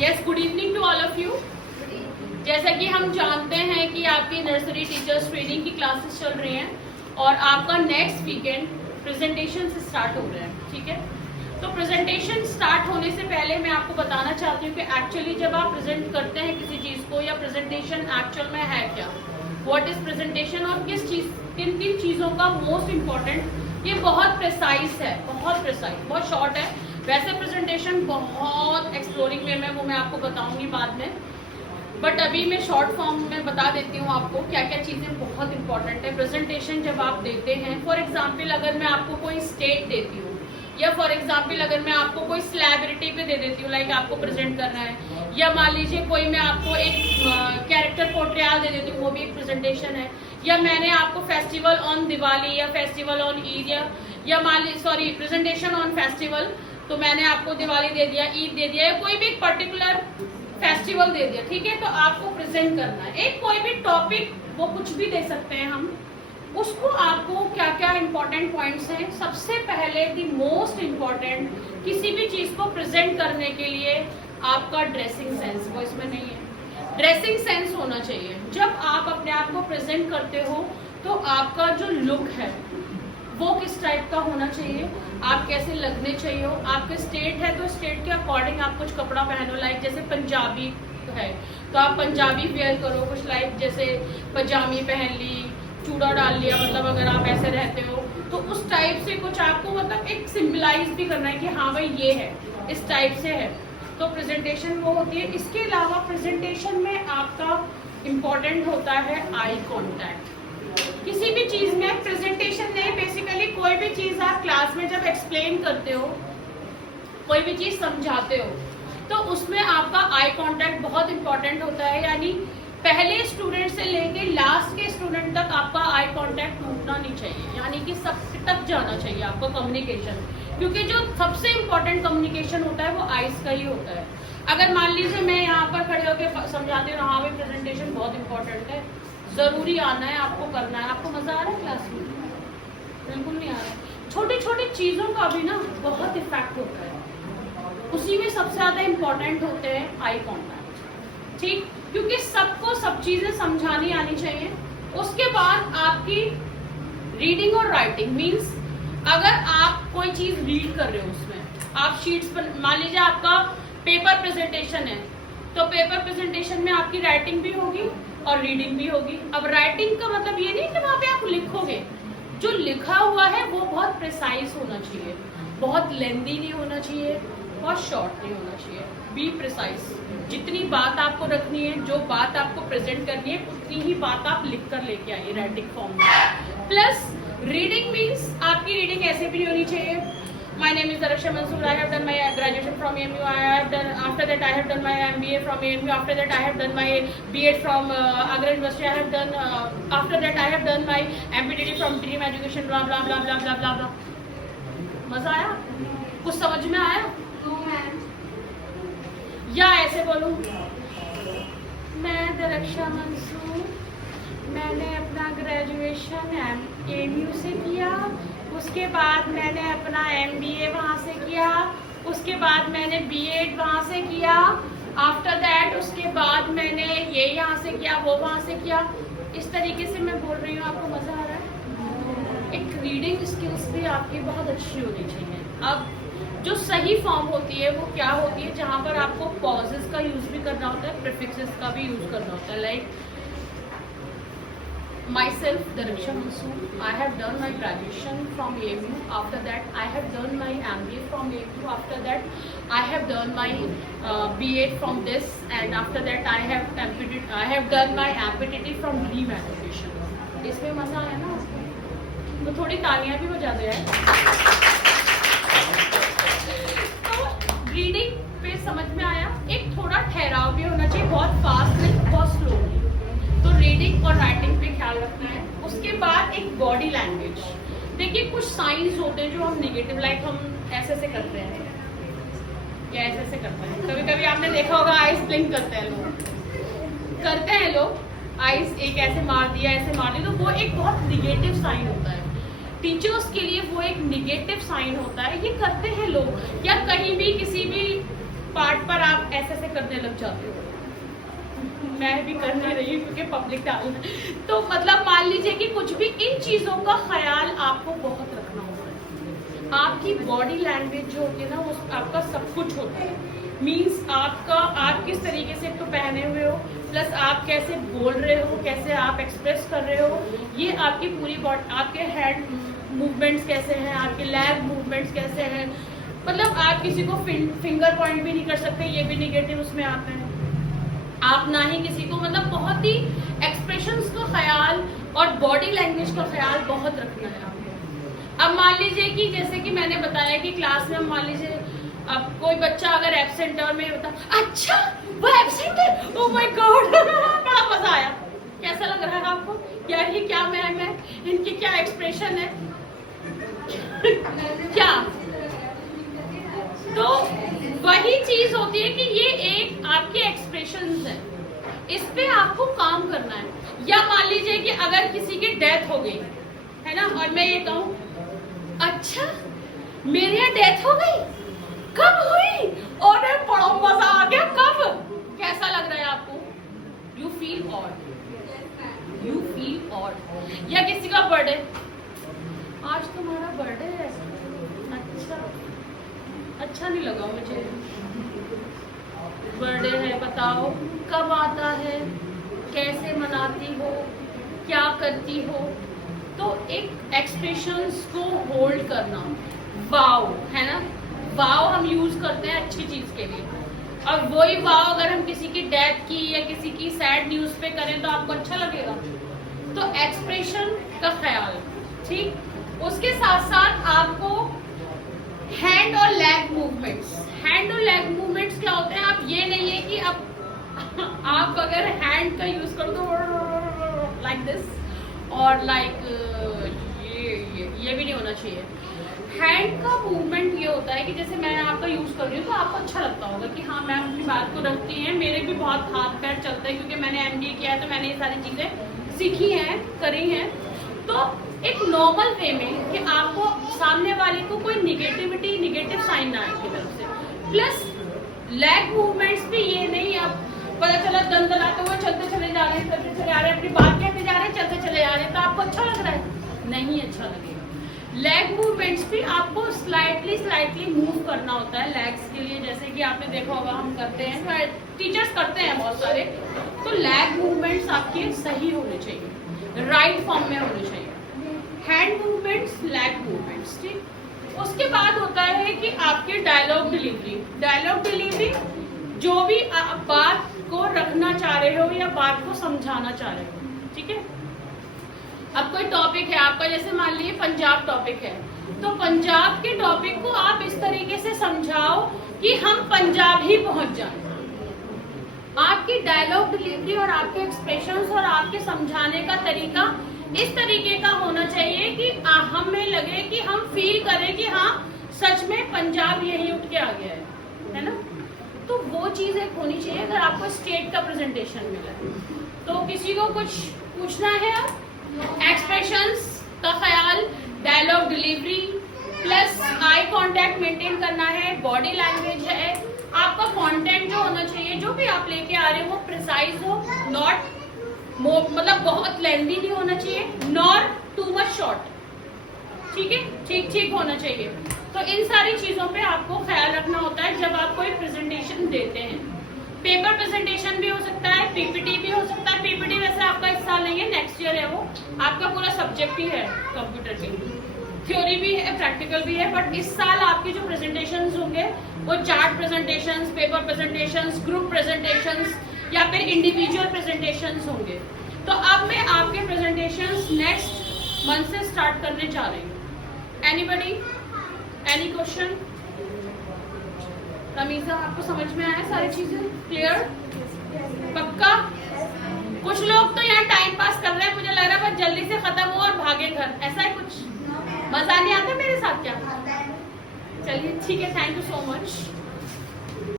Yes, good evening to all of you. जैसा कि हम जानते हैं कि आपकी नर्सरी टीचर्स ट्रेनिंग की क्लासेस चल रही हैं और आपका नेक्स्ट वीकेंड प्रेजेंटेशन से स्टार्ट हो रहा है, ठीक है। तो प्रेजेंटेशन स्टार्ट होने से पहले मैं आपको बताना चाहती हूँ कि एक्चुअली जब आप प्रेजेंट करते हैं किसी चीज़ को, या प्रेजेंटेशन एक्चुअल में है क्या, व्हाट इज प्रेजेंटेशन, और किन किन चीज़ों का मोस्ट इम्पॉर्टेंट, ये बहुत प्रिसाइज है, बहुत प्रिसाइज, बहुत शॉर्ट है। वैसे प्रेजेंटेशन बहुत एक्सप्लोरिंग वे में, वो मैं आपको बताऊंगी बाद में, बट अभी मैं शॉर्ट फॉर्म में बता देती हूँ आपको क्या क्या चीज़ें बहुत इंपॉर्टेंट है। प्रेजेंटेशन जब आप देते हैं, फॉर एग्जाम्पल अगर मैं आपको कोई स्टेट देती हूँ, या फॉर एग्जाम्पल अगर मैं आपको कोई सेलिब्रिटी पे दे देती हूँ, लाइक आपको प्रेजेंट करना है, या मान लीजिए कोई मैं आपको एक कैरेक्टर पोर्ट्रेयल दे देती हूँ, वो भी एक प्रेजेंटेशन है, या मैंने आपको फेस्टिवल ऑन दिवाली या फेस्टिवल ऑन ईद या मान लीजिए सॉरी प्रेजेंटेशन ऑन फेस्टिवल, तो मैंने आपको दिवाली दे दिया, ईद दे दिया, या कोई भी एक पर्टिकुलर फेस्टिवल दे दिया, ठीक है। तो आपको प्रेजेंट करना है एक कोई भी टॉपिक, वो कुछ भी दे सकते हैं हम, उसको आपको क्या क्या इंपॉर्टेंट पॉइंट्स हैं। सबसे पहले दी मोस्ट इम्पॉर्टेंट, किसी भी चीज को प्रेजेंट करने के लिए आपका ड्रेसिंग सेंस, वो इसमें नहीं है, ड्रेसिंग सेंस होना चाहिए। जब आप अपने आप को प्रेजेंट करते हो तो आपका जो लुक है वो किस टाइप का होना चाहिए, आप कैसे लगने चाहिए हो। आपके स्टेट है तो स्टेट के अकॉर्डिंग आप कुछ कपड़ा पहनो, लाइक जैसे पंजाबी है तो आप पंजाबी वेयर करो, कुछ लाइक जैसे पजामी पहन ली, चूड़ा डाल लिया, मतलब अगर आप ऐसे रहते हो तो उस टाइप से कुछ आपको मतलब एक सिंबलाइज भी करना है कि हाँ भाई ये है, इस टाइप से है, तो प्रेजेंटेशन वो होती है। इसके अलावा प्रेजेंटेशन में आपका इम्पोर्टेंट होता है आई कॉन्टैक्ट। किसी भी चीज में प्रेजेंटेशन नहीं, बेसिकली कोई भी चीज आप क्लास में जब एक्सप्लेन करते हो, कोई भी चीज समझाते हो, तो उसमें आपका आई कांटेक्ट बहुत इंपॉर्टेंट होता है। यानी पहले स्टूडेंट से लेके लास्ट के स्टूडेंट तक आपका आई कांटेक्ट टूटना नहीं चाहिए, यानी कि सब तक जाना चाहिए आपका कम्युनिकेशन, क्योंकि जो सबसे इम्पोर्टेंट कम्युनिकेशन होता है वो आइज का ही होता है। अगर मान लीजिए मैं यहाँ पर खड़े होकर समझाती हूँ, हाँ भाई प्रेजेंटेशन बहुत इंपॉर्टेंट है, जरूरी आना है, आपको करना है, आपको मजा आ रहा है क्लास में? बिल्कुल नहीं आ रहा है। छोटी छोटी चीजों का भी ना बहुत इफेक्ट होता है, उसी में सबसे ज्यादा इम्पोर्टेंट होते हैं आई कॉन्टैक्ट, ठीक, क्योंकि सबको सब चीजें समझानी आनी चाहिए। उसके बाद आपकी रीडिंग और राइटिंग मीन्स, अगर आप कोई चीज रीड कर रहे हो, उसमें आप शीट्स पर, मान लीजिए आपका पेपर प्रेजेंटेशन है, तो पेपर प्रेजेंटेशन में आपकी राइटिंग भी होगी और रीडिंग भी होगी। अब राइटिंग का मतलब ये नहीं कि वहां पे आप लिखोगे, जो लिखा हुआ है वो बहुत प्रिसाइज होना चाहिए, बहुत लेंदी नहीं होना चाहिए, बहुत शॉर्ट नहीं होना चाहिए, बी प्रिसाइज। जितनी बात आपको रखनी है, जो बात आपको प्रेजेंट करनी है, उतनी ही बात आप लिख कर लेके आइए राइटिंग फॉर्म में। प्लस रीडिंग मीन्स आपकी रीडिंग ऐसे भी नहीं होनी चाहिए, My name is Daraksha Mansoor. I have done my graduation from AMU. After that I have done my MBA from AMU. After that I have done my B.Ed from Agra University. After that I have done my MPTD from Dream Education. Blah blah blah blah blah blah blah. मजा आया? कुछ समझ में आया? या ऐसे बोलूं, मैं दरक्षा मंसूर, मैंने अपना ग्रेजुएशन AMU से किया, उसके बाद मैंने अपना MBA वहाँ से किया, उसके बाद मैंने B.Ed वहाँ से किया, आफ्टर दैट उसके बाद मैंने ये यहाँ से किया, वो वहाँ से किया। इस तरीके से मैं बोल रही हूँ, आपको मज़ा आ रहा है? एक रीडिंग स्किल्स भी आपकी बहुत अच्छी होनी चाहिए। अब जो सही फॉर्म होती है वो क्या होती है, जहाँ पर आपको पॉजेस का यूज़ भी करना होता है, प्रीफिक्सेस का भी यूज़ करना होता है। Like myself Daraksha Mansoor, I have done my graduation from AMU. After that I have done my MBA from AMU. After that I have done my B.Ed from this, and after that I have done my MPTD from Dream Education. इसमें मजा आया ना आपको? तो थोड़ी तालियां भी बजा दे। तो रीडिंग पे समझ में आया, एक थोड़ा ठहराव भी होना चाहिए, बहुत फास्ट नहीं, बहुत स्लो नहीं। तो रीडिंग और राइटिंग पे ख्याल रखना है। उसके बाद एक बॉडी लैंग्वेज, देखिए कुछ साइंस होते हैं जो हम निगेटिव, लाइक हम ऐसे ऐसे करते हैं या ऐसे ऐसे करते हैं, कभी कभी आपने देखा होगा आइज ब्लिंक करते हैं लोग, आइज एक ऐसे मार दिया, ऐसे मार दिया, तो वो एक बहुत निगेटिव साइन होता है। टीचर्स के लिए वो एक निगेटिव साइन होता है, ये करते हैं लोग। या कहीं भी किसी भी पार्ट पर आप ऐसे ऐसे ऐसे करने लग जाते हो। मैं भी कर नहीं रही हूँ क्योंकि पब्लिक डाल, तो मतलब मान लीजिए कि कुछ भी इन चीज़ों का ख्याल आपको बहुत रखना होता है। आपकी बॉडी लैंग्वेज जो होती है ना, वो आपका सब कुछ होता है। मीन्स आप किस तरीके से तो पहने हुए हो, प्लस आप कैसे बोल रहे हो, कैसे आप एक्सप्रेस कर रहे हो, ये आपकी पूरी बॉडी, आपके हेड मूवमेंट्स कैसे हैं, आपके लेग मूवमेंट्स कैसे हैं, मतलब आप किसी को फिंगर पॉइंट भी नहीं कर सकते, ये भी निगेटिव उसमें आते हैं। आप ना ही किसी को, मतलब बहुत ही एक्सप्रेशंस का ख्याल और बॉडी लैंग्वेज का ख्याल बहुत रखना है आपको। अब मान लीजिए कि जैसे कि मैंने बताया कि क्लास में मान लीजिए अब कोई बच्चा अगर एब्सेंट है और मैं बता, अच्छा वो एब्सेंट है, ओह माय गॉड, बड़ा मजा आया। कैसा लग रहा है आपको? यार ये क्या मैं इनकी क्या एक्सप्रेशन है क्या? तो वही चीज होती है कि ये एक आपके एक्सप्रेशंस है, इस पे आपको काम करना है। या मान लीजिए कि अगर किसी की डेथ हो गई है ना, और मैं ये कहूँ, अच्छा मेरे यहाँ डेथ हो गई, कब हुई? और बड़ा मजा आ गया, कब? कैसा लग रहा है आपको? You feel odd. या किसी का बर्थडे, आज तुम्हारा बर्थडे है, अच्छा नहीं लगा मुझे, बर्थडे है, बताओ कब आता है, कैसे मनाती हो, क्या करती हो। तो एक एक्सप्रेशंस को होल्ड करना, वाव है ना, वाव हम यूज करते हैं अच्छी चीज के लिए, और वही वाव अगर हम किसी की डेथ की या किसी की सैड न्यूज पे करें तो आपको अच्छा लगेगा। तो एक्सप्रेशन का ख्याल, ठीक। उसके साथ साथ आपको हैंड और लेग मूवमेंट्स क्या होते हैं? आप ये नहीं है कि आप अगर हैंड का यूज करो तो लाइक दिस, और लाइक ये भी नहीं होना चाहिए। हैंड का मूवमेंट ये होता है कि जैसे मैं आपका यूज कर रही हूँ तो आपको अच्छा लगता होगा कि हाँ मैम अपनी बात को रखती हैं, मेरे भी बहुत हाथ पैर चलते हैं क्योंकि मैंने MBA किया है, तो मैंने ये सारी चीजें सीखी हैं, करी हैं। तो एक नॉर्मल वे में कि आपको सामने वाले को कोई निगेटिव साइन ना आए की तरफ से। प्लस लेग मूवमेंट्स भी ये नहीं आप पता चला दंदलाते हुए चलते चले जा रहे हैं, चलते चले आ रहे हैं, अपनी बात कहते जा रहे हैं, चलते चले आ रहे हैं, तो आपको अच्छा लग रहा है? नहीं अच्छा लगेगा। लेग मूवमेंट्स भी आपको स्लाइटली मूव करना होता है लेग्स के लिए, जैसे कि आपने देखा होगा हम करते हैं, टीचर्स करते हैं बहुत सारे। तो लेग मूवमेंट्स आपके सही होने चाहिए, राइट फॉर्म में होने चाहिए, हैंड मूवमेंट्स, लेग मूवमेंट्स, ठीक। उसके बाद होता है कि आपकी डायलॉग डिलीवरी, जो भी आप बात को रखना चाह रहे हो या बात को समझाना चाह रहे हो, ठीक है। अब कोई टॉपिक है आपका, जैसे मान लीजिए पंजाब टॉपिक है, तो पंजाब के टॉपिक को आप इस तरीके से समझाओ कि हम पंजाब ही पहुंच जाएं। आपकी डायलॉग डिलीवरी और आपके एक्सप्रेशंस और आपके समझाने का तरीका इस तरीके का होना चाहिए कि हमें लगे कि हम फील करें कि हाँ सच में पंजाब यही उठ के आ गया है ना। तो वो चीज एक होनी चाहिए अगर आपको स्टेट का प्रेजेंटेशन मिला है। तो किसी को कुछ पूछना है? एक्सप्रेशंस का ख्याल, dialogue delivery, plus eye contact maintain करना है, बॉडी लैंग्वेज है, आपका कंटेंट जो होना चाहिए, जो भी आप लेके आ रहे हो वो प्रिसाइज हो, नॉट मतलब बहुत लेंथी नहीं होना चाहिए, नॉट टू मच शॉर्ट, ठीक है, ठीक होना चाहिए। तो इन सारी चीजों पे आपको ख्याल रखना होता है जब आप कोई प्रेजेंटेशन देते हैं। पेपर प्रेजेंटेशन भी हो सकता है, PPT भी हो सकता है। PPT वैसे आपका इस साल नहीं है, नेक्स्ट ईयर है, वो आपका पूरा सब्जेक्ट ही है कंप्यूटर की, थ्योरी भी है, प्रैक्टिकल भी है। बट इस साल आपके जो प्रेजेंटेशंस होंगे वो chart presentations, paper presentations, group presentations या फिर इंडिविजुअल प्रेजेंटेशंस होंगे। तो अब मैं आपके प्रेजेंटेशंस नेक्स्ट मंथ से स्टार्ट करने जा रही हूँ। Anybody, any question? रमीजा, आपको समझ में आया सारी चीजें? क्लियर? पक्का? कुछ लोग तो यहाँ टाइम पास कर रहे हैं, मुझे लग रहा है बस जल्दी से खत्म हो और भागे घर, ऐसा है कुछ? मजा नहीं आता मेरे साथ क्या? चलिए ठीक है, थैंक यू सो मच।